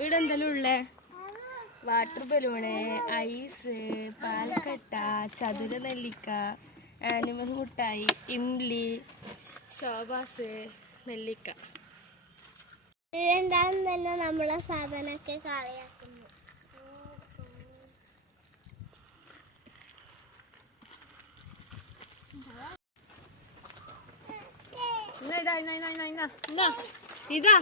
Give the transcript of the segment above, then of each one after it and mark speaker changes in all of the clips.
Speaker 1: ഇവിടെ എന്തെല്ലാം ഉള്ളേ വാട്ടർ ബലൂണ് ഐസ് പാൽക്കട്ട ചതുര നെല്ലിക്ക ആനിമൽ മുട്ടായി ഇംലി ശോഭാസ് നെല്ലിക്ക.
Speaker 2: ഇതെന്താന്ന് തന്നെ നമ്മളെ സാധനമൊക്കെ കളിയാക്കുന്നു.
Speaker 1: ഇതാ.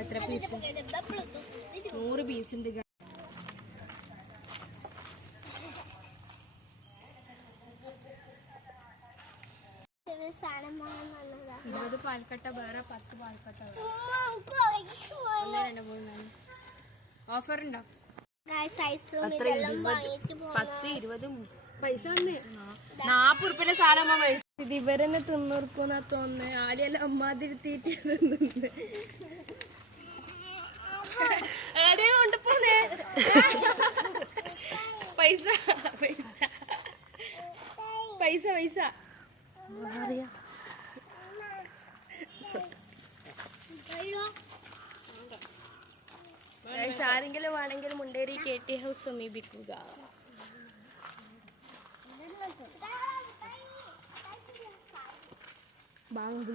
Speaker 1: എത്ര പീസ് നൂറ് പീസ് ഉണ്ട് ഇരുപത് പാൽക്കട്ട വേറെ പത്ത് പാൽക്കട്ട രണ്ട് മൂന്ന് നാല്. ഓഫർ ഉണ്ടോ? പത്ത് ഇരുപത് പൈസ നാപ്പത് ഉറുപ്പിന്റെ സാധനം ഇത് ഇവരെന്നെ തിന്നോർക്കുന്നാ തോന്നുന്നത് ആരെല്ലാം അമ്മാതിരി തീറ്റി തിന്നുന്നത് പൈസ പൈസ. പൈസ പൈസ. ആരെങ്കിലും വേണമെങ്കിൽ മുണ്ടേരി കെ ടി ഹൗസ് സമീപിക്കുക. ബാങ്ക്